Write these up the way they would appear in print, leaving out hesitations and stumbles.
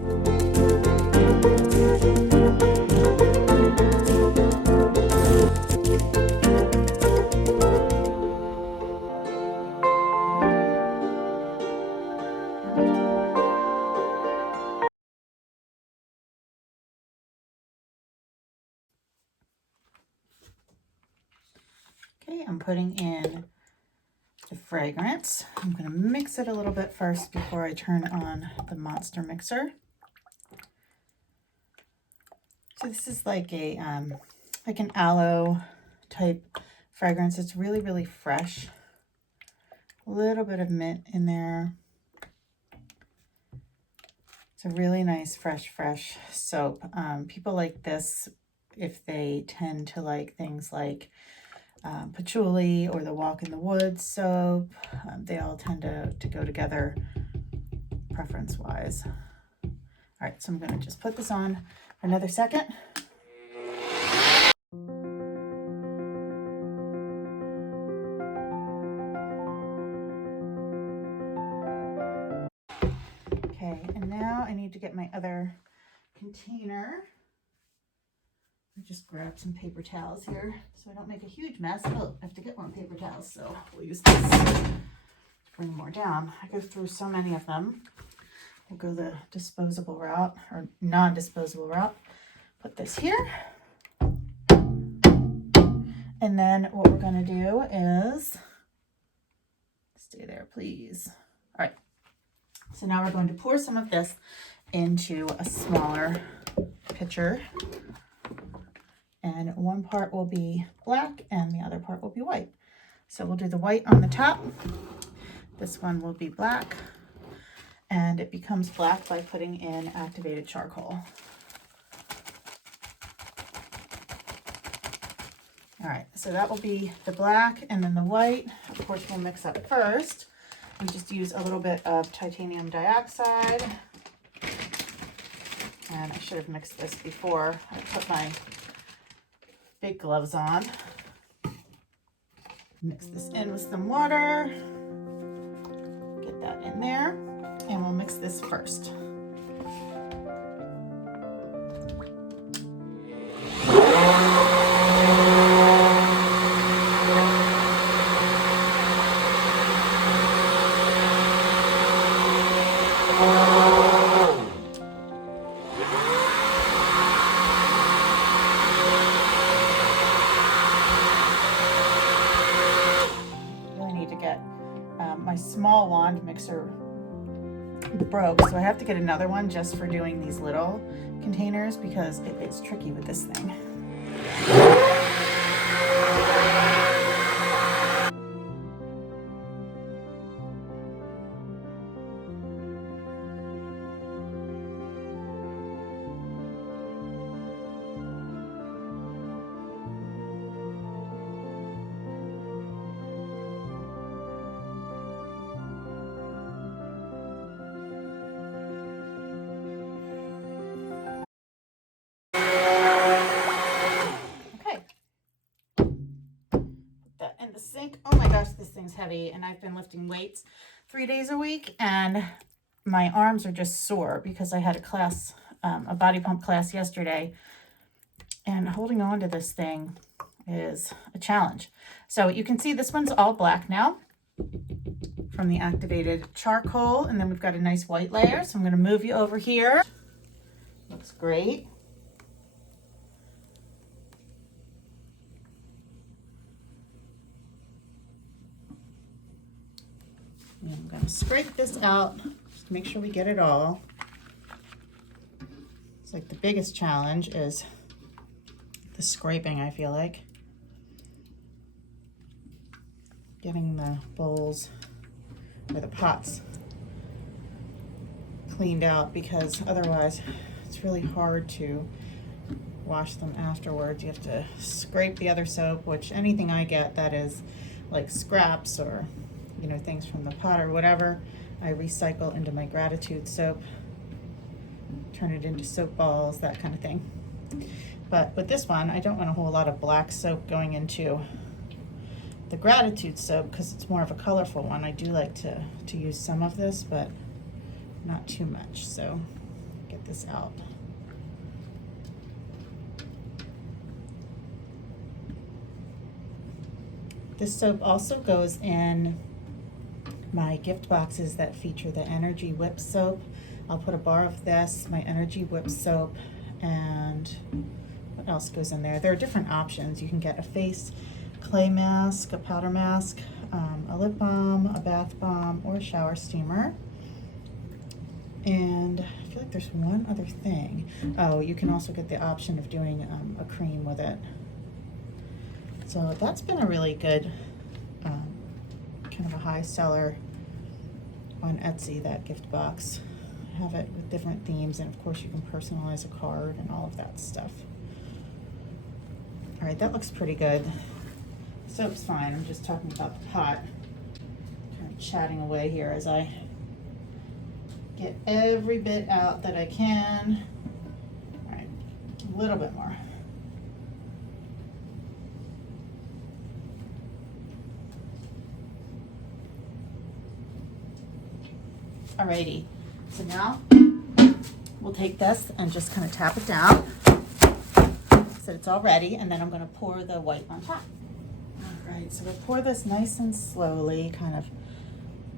Okay, I'm putting in the fragrance. I'm going to mix it a little bit first before I turn on the monster mixer. So this is like an aloe type fragrance. It's really, really fresh. A little bit of mint in there. It's a really nice, fresh soap. People like this if they tend to like things like patchouli or the Walk in the Woods soap. They all tend to go together preference-wise. All right, so I'm going to just put this on for another second. Okay, and now I need to get my other container. I just grabbed some paper towels here so I don't make a huge mess. Oh, I have to get more paper towels, so we'll use this to bring more down. I go through so many of them. We'll go the disposable route or non-disposable route. Put this here. And then what we're going to do is, stay there, please. All right. So now we're going to pour some of this into a smaller pitcher. And one part will be black and the other part will be white. So we'll do the white on the top. This one will be black. And it becomes black by putting in activated charcoal. All right, so that will be the black, and then the white, of course, we'll mix up first. And just use a little bit of titanium dioxide. And I should have mixed this before I put my big gloves on. Mix this in with some water. Get that in there, and we'll mix this first. My small wand mixer broke, so I have to get another one just for doing these little containers because it's tricky with this thing. Sink. Oh my gosh, this thing's heavy, and I've been lifting weights 3 days a week, and my arms are just sore because I had a class, a body pump class yesterday, and holding on to this thing is a challenge. So you can see this one's all black now from the activated charcoal, and then we've got a nice white layer. So I'm going to move you over here. Looks great. And I'm going to scrape this out just to make sure we get it all. It's like the biggest challenge is the scraping, I feel like. Getting the bowls or the pots cleaned out, because otherwise it's really hard to wash them afterwards. You have to scrape the other soap, which anything I get that is like scraps or things from the pot or whatever, I recycle into my Gratitude soap, turn it into soap balls, that kind of thing. But with this one, I don't want a whole lot of black soap going into the Gratitude soap because it's more of a colorful one. I do like to use some of this, but not too much. So get this out. This soap also goes in my gift boxes that feature the Energy Whip soap. I'll put a bar of this, my Energy Whip soap, and what else goes in there? There are different options. You can get a face clay mask, a powder mask, a lip balm, a bath bomb, or a shower steamer. And I feel like there's one other thing. Oh, you can also get the option of doing a cream with it. So that's been a really good kind of a high seller on Etsy, that gift box. I have it with different themes, and of course you can personalize a card and all of that stuff. All right, that looks pretty good. Soap's fine. I'm just talking about the pot. Kind of chatting away here as I get every bit out that I can. All right, a little bit more. Alrighty, so now we'll take this and just kind of tap it down so it's all ready, and then I'm going to pour the white on top. Alright, so we'll pour this nice and slowly, kind of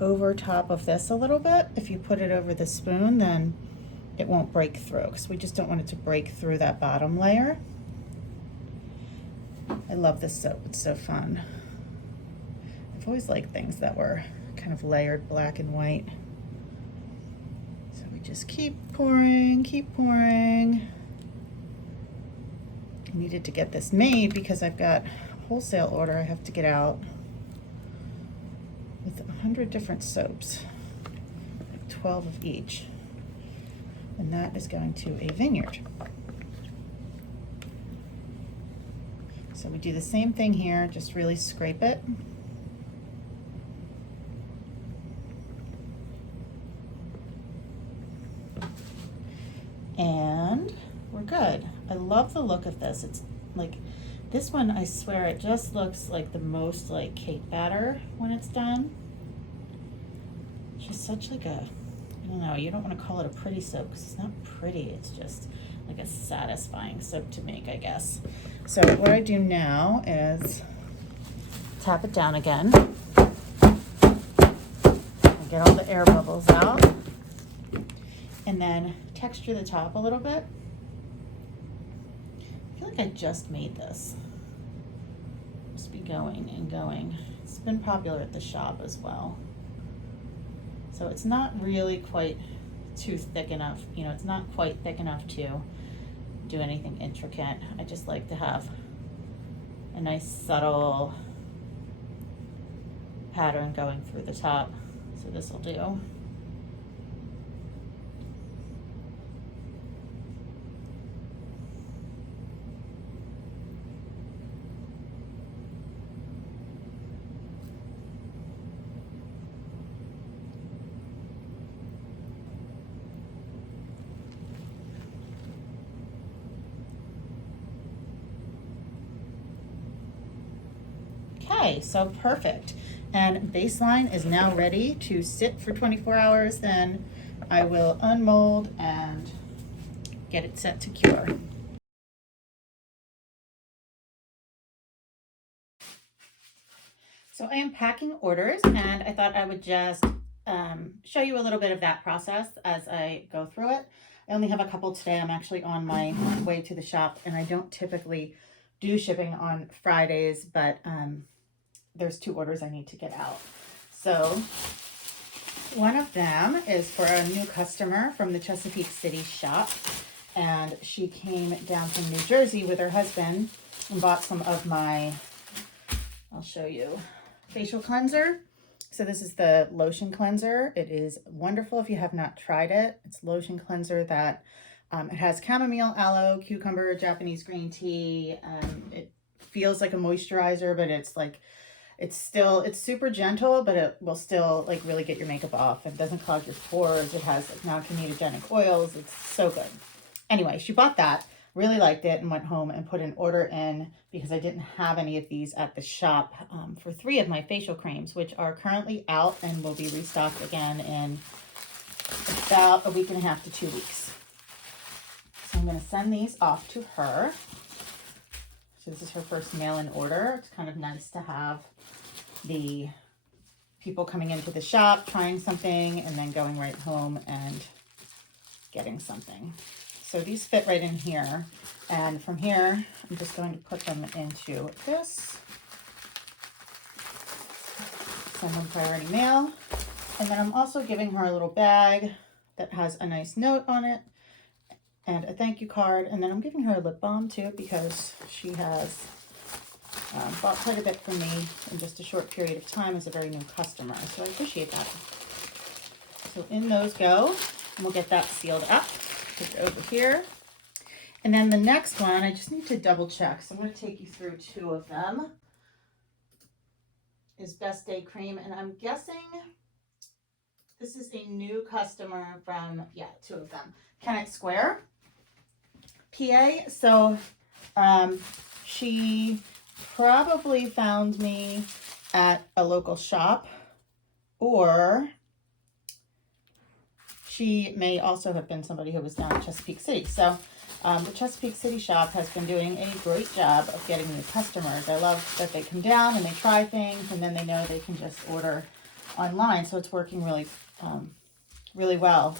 over top of this a little bit. If you put it over the spoon, then it won't break through, because we just don't want it to break through that bottom layer. I love this soap, it's so fun. I've always liked things that were kind of layered black and white. Just keep pouring, keep pouring. I needed to get this made because I've got a wholesale order I have to get out with 100 different soaps, like 12 of each. And that is going to a vineyard. So we do the same thing here, just really scrape it. And we're good. I love the look of this. It's like, this one, I swear, it just looks like the most like cake batter when it's done. It's just such like a, I don't know, you don't want to call it a pretty soap because it's not pretty. It's just like a satisfying soap to make, I guess. So what I do now is tap it down again. Get all the air bubbles out. And then texture the top a little bit. I feel like I just made this. Just be going and going. It's been popular at the shop as well. So it's not really quite too thick enough. You know, it's not quite thick enough to do anything intricate. I just like to have a nice subtle pattern going through the top. So this will do. Okay, so perfect. And baseline is now ready to sit for 24 hours. Then I will unmold and get it set to cure. So I am packing orders, and I thought I would just show you a little bit of that process as I go through it. I only have a couple today. I'm actually on my way to the shop, and I don't typically do shipping on Fridays, but there's 2 orders I need to get out. So one of them is for a new customer from the Chesapeake City shop, and she came down from New Jersey with her husband and bought some of my, I'll show you, facial cleanser. So this is the lotion cleanser. It is wonderful if you have not tried it. It's lotion cleanser that it has chamomile, aloe, cucumber, Japanese green tea. It feels like a moisturizer, but it's like, it's super gentle, but it will still like really get your makeup off. It doesn't clog your pores. It has like non-comedogenic oils. It's so good. Anyway, she bought that, really liked it, and went home and put an order in because I didn't have any of these at the shop for 3 of my facial creams, which are currently out and will be restocked again in about a week and a half to 2 weeks. I'm going to send these off to her. So this is her first mail-in order. It's kind of nice to have the people coming into the shop, trying something, and then going right home and getting something. So these fit right in here. And from here, I'm just going to put them into this. Send them priority mail. And then I'm also giving her a little bag that has a nice note on it and a thank you card. And then I'm giving her a lip balm too, because she has bought quite a bit from me in just a short period of time as a very new customer. So I appreciate that. So in those go, and we'll get that sealed up. Put it over here. And then the next one, I just need to double check. So I'm going to take you through two of them. Is Best Day Cream. And I'm guessing this is a new customer from, two of them. Kennett Square, PA. So she probably found me at a local shop, or she may also have been somebody who was down in Chesapeake City. So the Chesapeake City shop has been doing a great job of getting new customers. I love that they come down and they try things, and then they know they can just order online. So it's working really, really well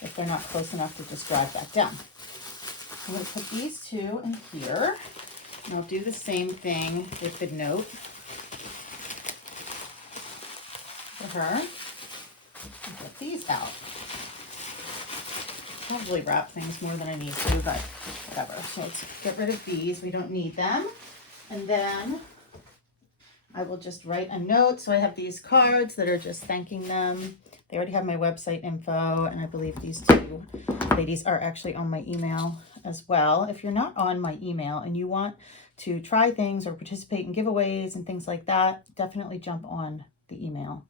if they're not close enough to just drive back down. I'm going to put these two in here, and I'll do the same thing with the note for her. And get these out. Probably wrap things more than I need to, but whatever. So let's get rid of these. We don't need them. And then I will just write a note. So I have these cards that are just thanking them. They already have my website info, and I believe these two ladies are actually on my email as well. If you're not on my email and you want to try things or participate in giveaways and things like that, definitely jump on the email.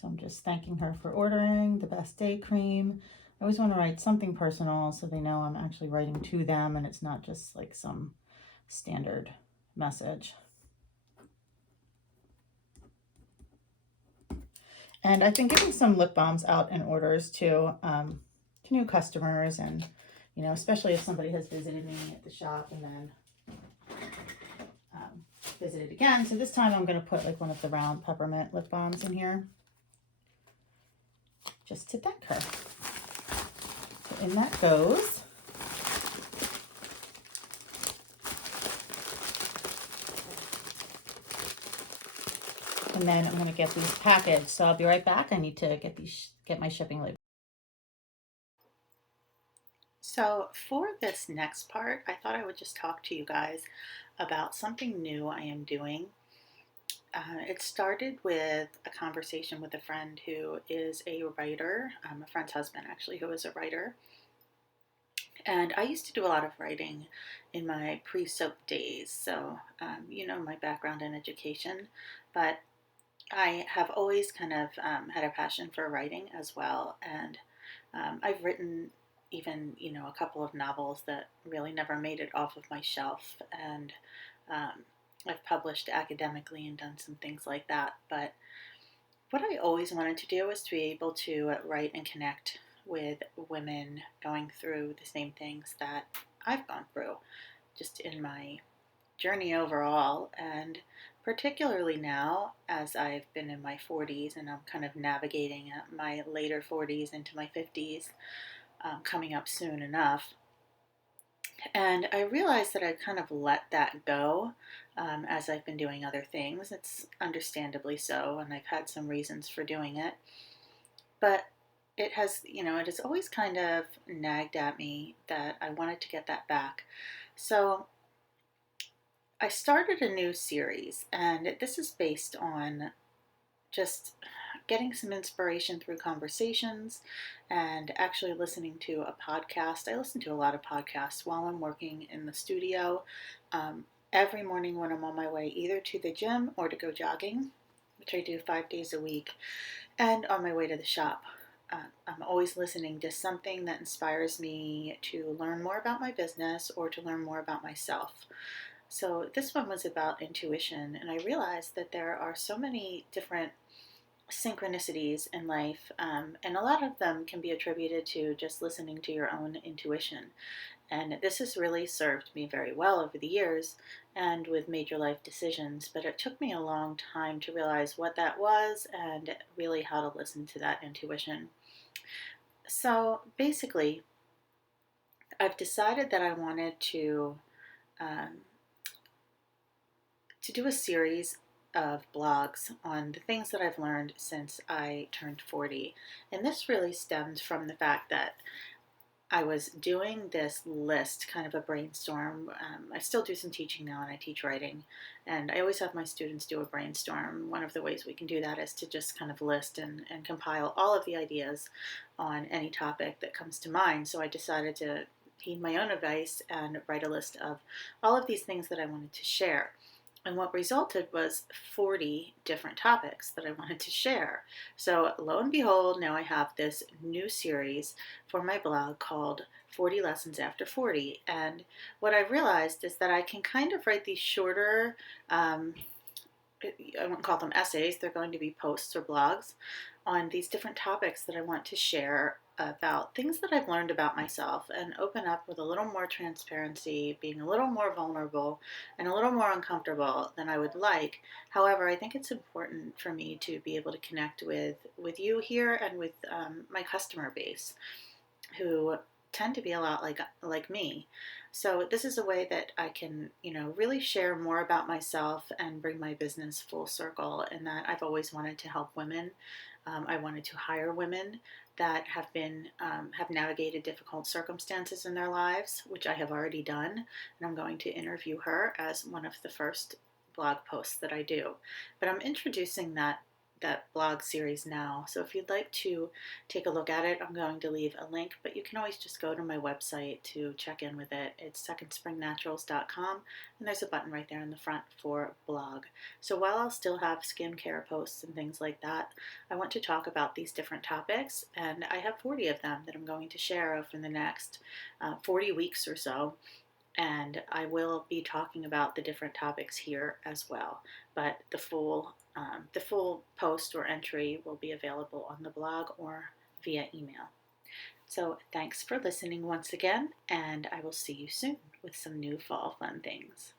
So I'm just thanking her for ordering the Best Day Cream. I always want to write something personal so they know I'm actually writing to them and it's not just like some standard message. And I've been giving some lip balms out in orders to new customers, and especially if somebody has visited me at the shop and then visited again. So this time I'm going to put like one of the round peppermint lip balms in here, just to thank her. So in that goes. And then I'm going to get these packaged. So I'll be right back. I need to get my shipping label. So for this next part, I thought I would just talk to you guys about something new I am doing. It started with a conversation with a friend who is a writer, a friend's husband actually, who is a writer. And I used to do a lot of writing in my pre-soap days, so my background in education, but I have always kind of had a passion for writing as well, and I've written even a couple of novels that really never made it off of my shelf, and I've published academically and done some things like that. But what I always wanted to do was to be able to write and connect with women going through the same things that I've gone through, just in my journey overall, and particularly now as I've been in my 40s and I'm kind of navigating my later 40s into my 50s, coming up soon enough. And I realized that I kind of let that go as I've been doing other things. It's understandably so, and I've had some reasons for doing it. But it has always kind of nagged at me that I wanted to get that back. So I started a new series, and this is based on just getting some inspiration through conversations and actually listening to a podcast. I listen to a lot of podcasts while I'm working in the studio, every morning when I'm on my way either to the gym or to go jogging, which I do 5 days a week, and on my way to the shop. I'm always listening to something that inspires me to learn more about my business or to learn more about myself. So this one was about intuition, and I realized that there are so many different synchronicities in life, and a lot of them can be attributed to just listening to your own intuition. And this has really served me very well over the years and with major life decisions. But it took me a long time to realize what that was and really how to listen to that intuition. So basically, I've decided that I wanted um, to do a series of blogs on the things that I've learned since I turned 40. And this really stems from the fact that I was doing this list, kind of a brainstorm. I still do some teaching now, and I teach writing. And I always have my students do a brainstorm. One of the ways we can do that is to just kind of list and compile all of the ideas on any topic that comes to mind. So I decided to heed my own advice and write a list of all of these things that I wanted to share. And what resulted was 40 different topics that I wanted to share. So, lo and behold, now I have this new series for my blog called 40 Lessons After 40. And what I realized is that I can kind of write these shorter, um, I won't call them essays, they're going to be posts or blogs on these different topics that I want to share about things that I've learned about myself and open up with a little more transparency, being a little more vulnerable and a little more uncomfortable than I would like. However, I think it's important for me to be able to connect with you here and with my customer base who tend to be a lot like me. So this is a way that I can, really share more about myself and bring my business full circle. And that I've always wanted to help women. I wanted to hire women that have navigated difficult circumstances in their lives, which I have already done, and I'm going to interview her as one of the first blog posts that I do. But I'm introducing that blog series now. So if you'd like to take a look at it, I'm going to leave a link, but you can always just go to my website to check in with it. It's secondspringnaturals.com, and there's a button right there in the front for blog. So while I'll still have skincare posts and things like that, I want to talk about these different topics, and I have 40 of them that I'm going to share over the next 40 weeks or so. And I will be talking about the different topics here as well. But the full post or entry will be available on the blog or via email. So thanks for listening once again, and I will see you soon with some new fall fun things.